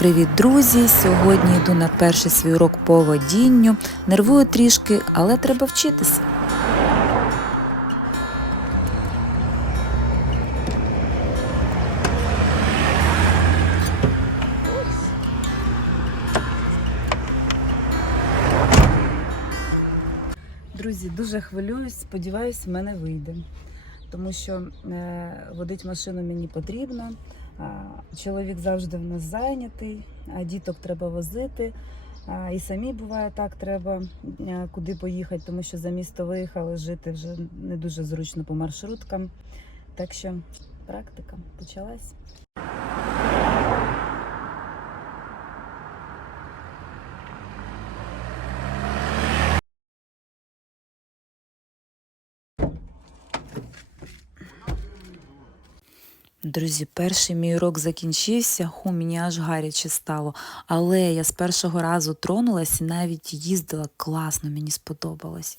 Привіт, друзі! Сьогодні йду на перший свій урок по водінню. Нервую трішки, але треба вчитися. Друзі, дуже хвилююсь, сподіваюсь, в мене вийде. Тому що е, водити машину мені потрібно. Чоловік завжди в нас зайнятий, а діток треба возити. І самі буває так, треба куди поїхати, тому що за місто виїхали жити вже не дуже зручно по маршруткам. Так що практика почалась. Друзі, перший мій урок закінчився, ху, мені аж гаряче стало. Але я з першого разу тронулась і навіть їздила класно, мені сподобалось.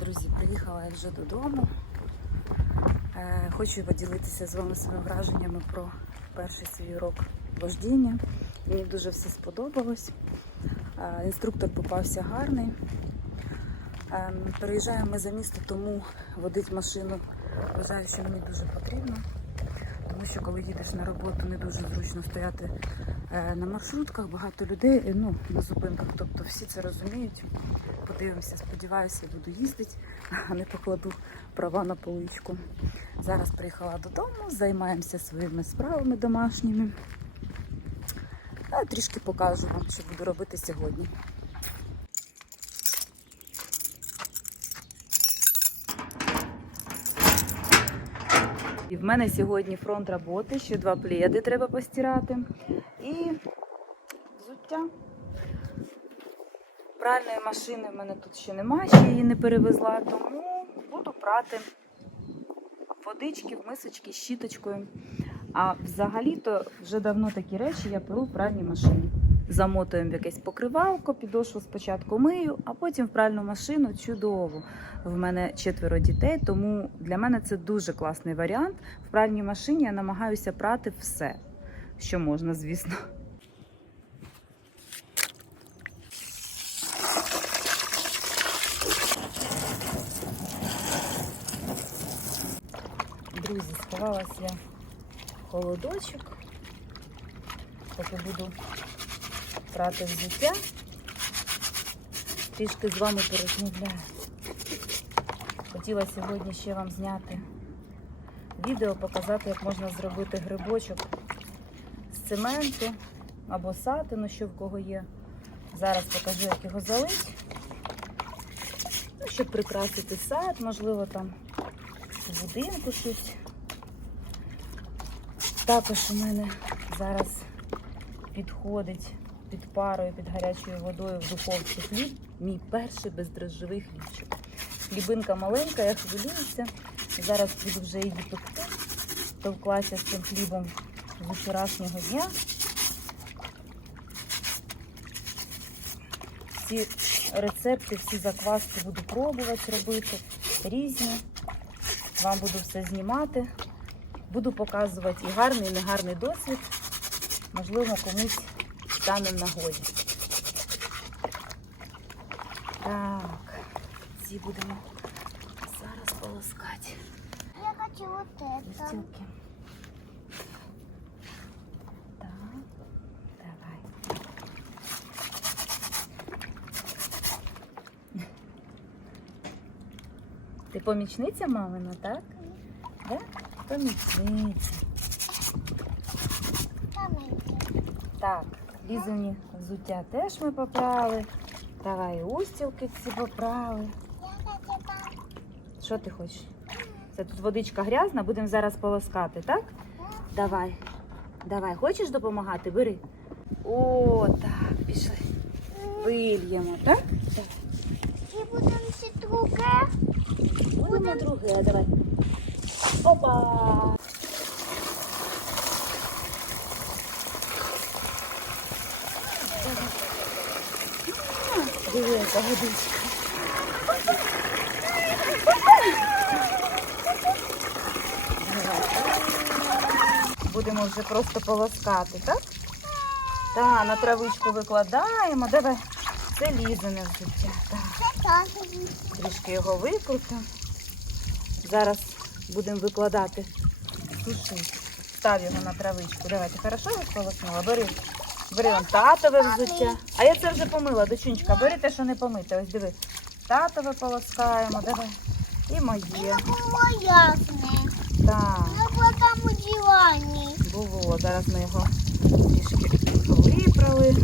Друзі, приїхала я вже додому. Е, Хочу поділитися з вами своїми враженнями про перший свій урок вождіння. Мені дуже все сподобалось. Е, Інструктор попався гарний. Ем, Переїжджаємо ми за місто, тому водити машину вважаю, що мені дуже потрібно. Тому що коли їдеш на роботу, не дуже зручно стояти е, на маршрутках, багато людей, е, ну, на зупинках. Тобто всі це розуміють. Подивимося, сподіваюся, буду їздити, а не покладу права на поличку. Зараз приїхала додому, займаємося своїми справами домашніми. Трішки покажу вам, що буду робити сьогодні. І в мене сьогодні фронт роботи, ще два пледи треба постирати. І взуття. Пральної машини в мене тут ще немає, ще її не перевезла, тому буду прати водички, в мисочки з щіточкою. А взагалі-то вже давно такі речі я перу в пральній машині. Замотуємо в якесь покривалко, підошву спочатку мию, а потім в пральну машину чудово. В мене четверо дітей, тому для мене це дуже класний варіант. В пральній машині я намагаюся прати все, що можна, звісно. Друзі, сховалась я холодочок. Поки буду прати взуття. Трішки з вами порозмовляю. Хотіла сьогодні ще вам зняти відео, показати, як можна зробити грибочок з цементу або сатину, що в кого є. Зараз покажу, як його залить. Ну, щоб прикрасити сад, можливо, там в будинку щось. Також у мене зараз підходить під парою, під гарячою водою в духовці хліб. Мій перший бездрожжевий хлібчик. Хлібинка маленька, я хвилююся. Зараз буду вже її пекти. Товклася з цим хлібом з вчорашнього дня. Всі рецепти, всі закваски буду пробувати робити. Різні. Вам буду все знімати. Буду показувати і гарний, і негарний досвід. Можливо, комусь стане в нагоді. Так, ці будемо зараз полоскати. Я хочу вот это. Листівки. Так, давай. Ти помічниця мамина, так? Так? Помічниця. Там иди. Так, лізані взуття теж ми поправили. Давай устілки ці поправили. Я хочу там. Що ти хочеш? Це тут водичка грязна, будемо зараз полоскати, так? Давай. Давай, хочеш допомагати? Бери. О, так, пішли. Вильємо, так? Так. И будем все другое. Будемо друге, давай. Опа! велика водичка. Будемо вже просто полоскати, так? Та, на травичку викладаємо, давай це лізане взуття. Так. Трішки його викрутимо. Зараз будемо викладати сушити. Став його на травичку. Давайте хорошо полоснула, бери. Бери он татове взуття. А я це вже помила, дочунечка. Бери те, що не помите. Ось диви. Татове полоскаємо, давай. І моє. Це було ясне. Так, Це було там у дивані. було. Зараз ми його трішки випрали.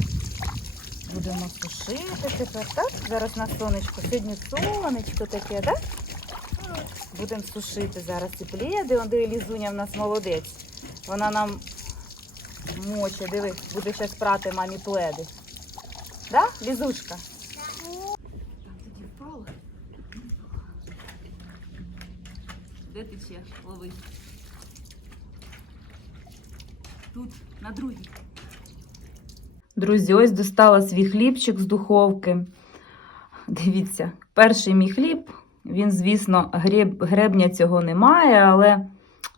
Будемо сушити тепер, так? Зараз на сонечко. Сьогодні сонечко таке, так? Будемо сушити зараз ці пледи. Он диви, Лізуня в нас молодець. Вона нам моче, диви, буде зараз прати мамі пледи. Да, Лізушка? Там тоді впало. Де ти ще ловиш? Тут, на другій. Друзі, ось достала свій хлібчик з духовки. Дивіться, перший мій хліб. Він, звісно, греб, гребня цього немає, але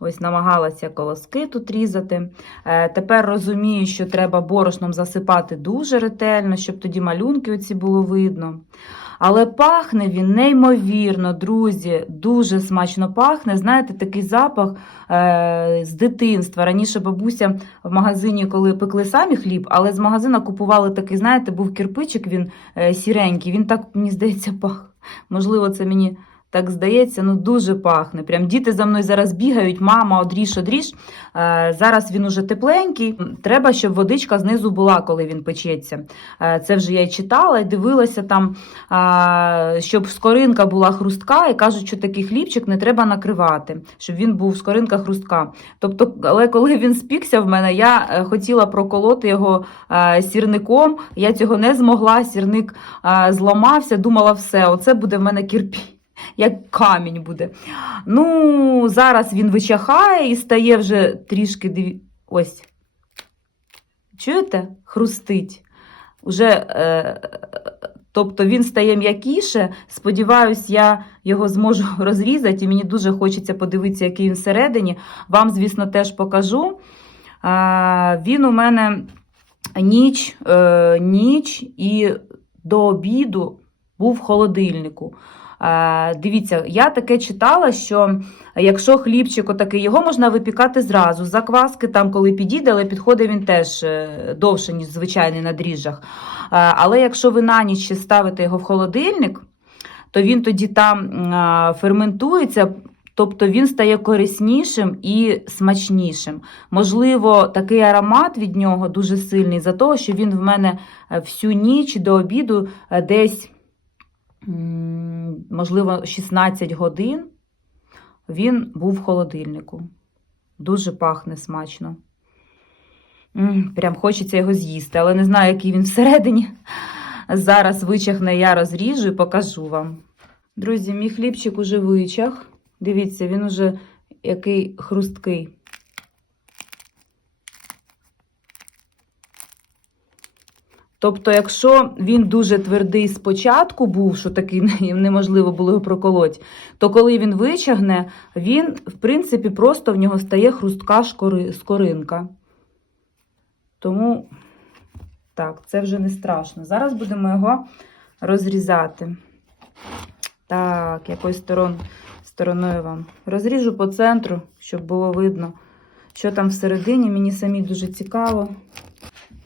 ось намагалася колоски тут різати. Е, тепер розумію, що треба борошном засипати дуже ретельно, щоб тоді малюнки оці було видно. Але пахне він неймовірно, друзі, дуже смачно пахне. Знаєте, такий запах е, з дитинства. Раніше бабуся в магазині, коли пекли самі хліб, але з магазина купували такий, знаєте, був кирпичик, він е, сіренький. Він так, мені здається, пах. Можливо, це мені так здається, ну дуже пахне. Прям діти за мною зараз бігають, мама, одріж, одріж. Е, зараз він уже тепленький. Треба, щоб водичка знизу була, коли він печеться. Е, це вже я й читала і дивилася там, е, щоб скоринка була хрустка, і кажуть, що такий хлібчик не треба накривати, щоб він був скоринка хрустка. Тобто, але коли він спікся в мене, я хотіла проколоти його сірником. Я цього не змогла. Сірник зламався, думала, все, оце буде в мене кірпінь. Як камінь буде. Ну, зараз він вичахає і стає вже трішки ось. Чуєте? Хрустить. Уже, е, тобто він стає м'якіше. Сподіваюсь, я його зможу розрізати, і мені дуже хочеться подивитися, який він всередині. Вам, звісно, теж покажу. Е, він у мене ніч, е, ніч і до обіду був в холодильнику. Дивіться, я таке читала, що якщо хлібчик отакий, його можна випікати зразу. Закваски там, коли підійде, але підходить він теж е, довше, ніж звичайний на дріжджах. Е, Але якщо ви на ніч ставите його в холодильник, то він тоді там ферментується. Тобто він стає кориснішим і смачнішим. Можливо, такий аромат від нього дуже сильний, за того, що він в мене е, всю ніч до обіду десь можливо, 16 годин він був в холодильнику. Дуже пахне смачно. Прям хочеться його з'їсти, але не знаю, який він всередині. Зараз вичахне, я розріжу і покажу вам. Друзі, мій хлібчик уже вичах. Дивіться, він уже який хрусткий. Тобто, якщо він дуже твердий спочатку був, що такий неможливо було його проколоть, то коли він вичагне, він, в принципі, просто в нього стає хрустка скоринка. Тому, так, це вже не страшно. Зараз будемо його розрізати. Так, якоюсь сторон, стороною вам. Розріжу по центру, щоб було видно, що там всередині. Мені самі дуже цікаво.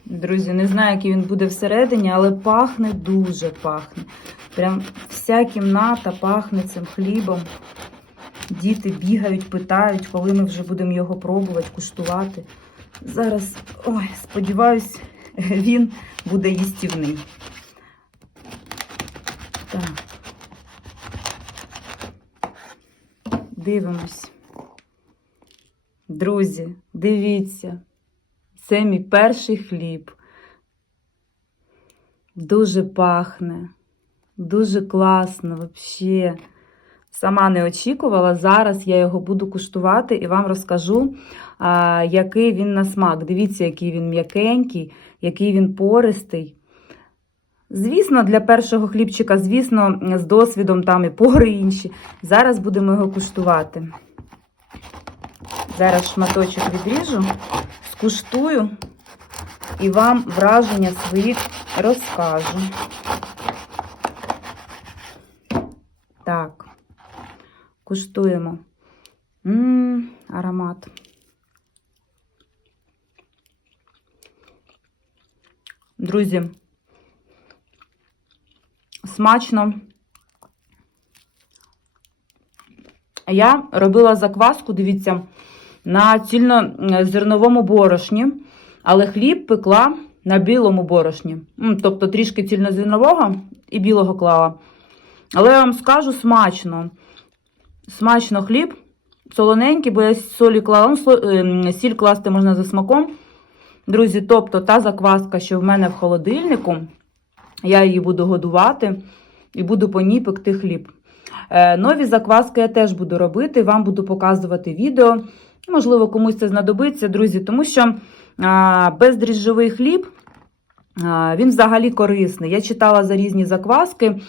Друзі, не знаю, який він буде всередині, але пахне дуже пахне. Прям вся кімната пахне цим хлібом. Діти бігають, питають, коли ми вже будемо його пробувати, куштувати. Зараз, ой, сподіваюсь, він буде їстівний. Так. Дивимось. Друзі, дивіться. Це мій перший хліб. Дуже пахне, дуже класно взагалі. Сама не очікувала. Зараз я його буду куштувати і вам розкажу, який він на смак. Дивіться, який він м'якенький, який він пористий. Звісно, для першого хлібчика, звісно, з досвідом там і пори інші. Зараз будемо його куштувати. Зараз шматочок відріжу, скуштую і вам враження свої розкажу. Так, куштуємо. Ммм, аромат. Друзі, смачно. Я робила закваску, дивіться, на цільнозерновому борошні, але хліб пекла на білому борошні. Тобто трішки цільнозернового і білого клала. Але я вам скажу смачно. Смачно хліб, солоненький, бо я солі клала. Ну, ем, сіль класти можна за смаком. Друзі, тобто та закваска, що в мене в холодильнику, я її буду годувати і буду по ній пекти хліб. Е, Нові закваски я теж буду робити, вам буду показувати відео. Можливо, комусь це знадобиться, друзі, тому що бездріжджовий хліб він взагалі корисний. Я читала за різні закваски. Е,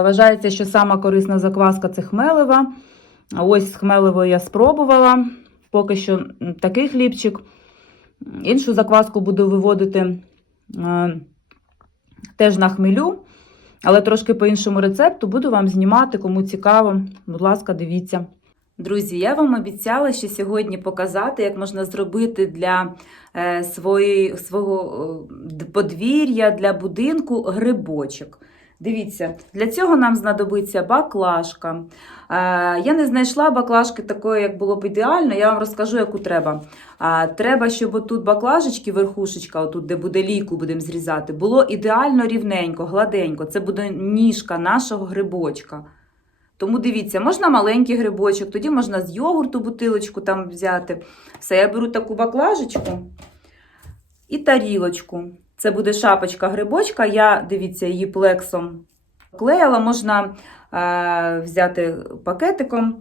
Вважається, що сама корисна закваска це хмелева. Ось з хмелевою я спробувала. Поки що такий хлібчик. Іншу закваску буду виводити теж на хмелю, але трошки по іншому рецепту буду вам знімати, кому цікаво. Будь ласка, дивіться. Друзі, я вам обіцяла ще сьогодні показати, як можна зробити для е, свої, свого е, подвір'я, для будинку грибочок. Дивіться, для цього нам знадобиться баклажка. Е, я не знайшла баклажки такої, як було б ідеально, я вам розкажу, яку треба. Треба, щоб отут баклажечки, верхушечка, отут, де буде лійку, будемо зрізати, було ідеально рівненько, гладенько. Це буде ніжка нашого грибочка. Тому дивіться, можна маленький грибочок, тоді можна з йогурту бутилочку там взяти. Все, я беру таку баклажечку і тарілочку. Це буде шапочка грибочка. Я, дивіться, її плексом клеїла, можна е, взяти пакетиком.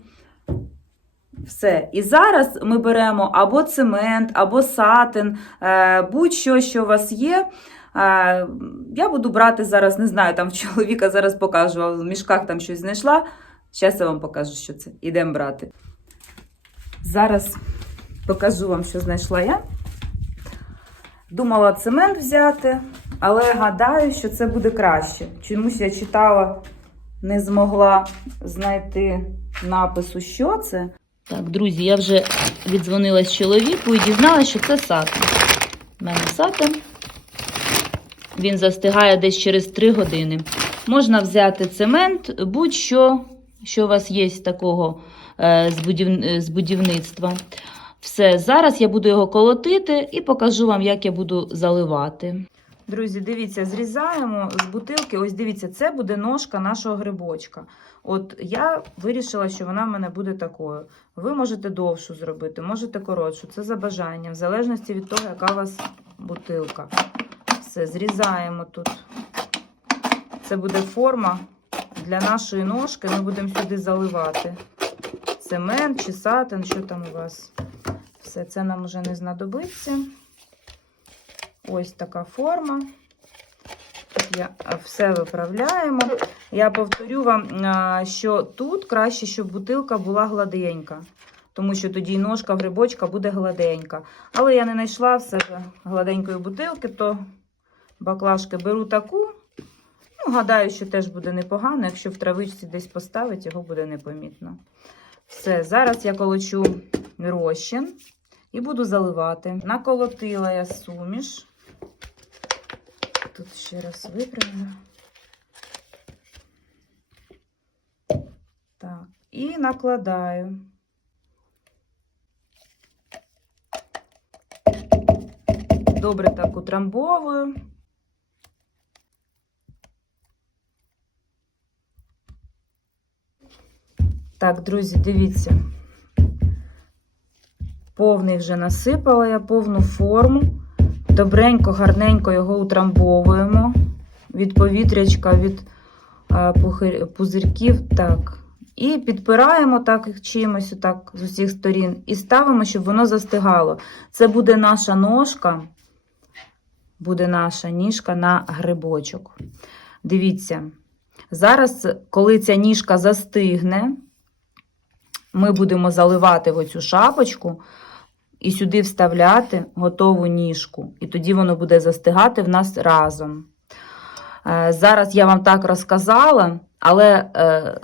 Все. І зараз ми беремо або цемент, або сатин, е, будь-що, що у вас є. Е, я буду брати зараз, не знаю, там в чоловіка зараз покажу, в мішках там щось знайшла. Зараз я вам покажу, що це. Ідемо брати. Зараз покажу вам, що знайшла я. Думала цемент взяти, але гадаю, що це буде краще. Чомусь я читала, не змогла знайти напису, що це. Так, друзі, я вже віддзвонилась чоловіку і дізналася, що це сатин. У мене сатин. Він застигає десь через 3 години. Можна взяти цемент, будь-що, що у вас є такого е, е, з будівництва. Все, зараз я буду його колотити і покажу вам, як я буду заливати. Друзі, дивіться, зрізаємо з бутилки. Ось дивіться, це буде ножка нашого грибочка. От я вирішила, що вона в мене буде такою. Ви можете довшу зробити, можете коротшу. Це за бажанням, в залежності від того, яка у вас бутилка. Все, зрізаємо тут. Це буде форма для нашої ножки. Ми будемо сюди заливати цемент чи сатин, що там у вас. Все це нам вже не знадобиться. Ось така форма. Я все виправляємо. Я повторю вам, що тут краще, щоб бутилка була гладенька, тому що тоді ножка грибочка буде гладенька. Але я не знайшла в себе гладенької бутилки, то баклажки беру таку. Ну, гадаю, що теж буде непогано. Якщо в травичці десь поставить, його буде непомітно. Все, зараз я колочу розчин і буду заливати. Наколотила я суміш. Тут ще раз виправлю. Так, і накладаю. Добре так утрамбовую. Так, друзі, дивіться. Повний вже насипала я повну форму. Добренько, гарненько його утрамбовуємо від повітрячка, від е, пузирьків. Так. І підпираємо так чимось, отак, з усіх сторін, і ставимо, щоб воно застигало. Це буде наша ножка, буде наша ніжка на грибочок. Дивіться, зараз, коли ця ніжка застигне, ми будемо заливати в оцю шапочку і сюди вставляти готову ніжку. І тоді воно буде застигати в нас разом. Е, Зараз я вам так розказала, але е,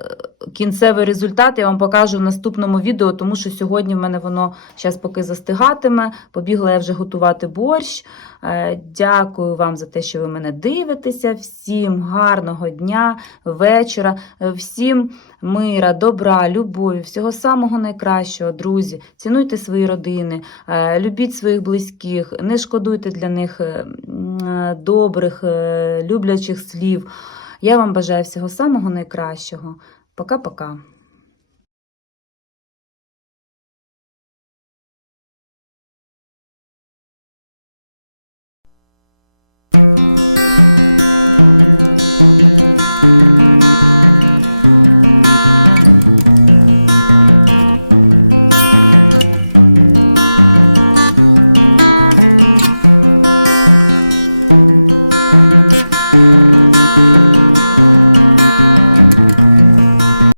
кінцевий результат я вам покажу в наступному відео, тому що сьогодні в мене воно зараз поки застигатиме. Побігла я вже готувати борщ. Е, Дякую вам за те, що ви мене дивитеся. Всім гарного дня, вечора, е, всім мира, добра, любові, всього самого найкращого, друзі. Цінуйте свої родини, е, любіть своїх близьких, не шкодуйте для них добрих, люблячих слів. Я вам бажаю всього самого найкращого. Пока-пока.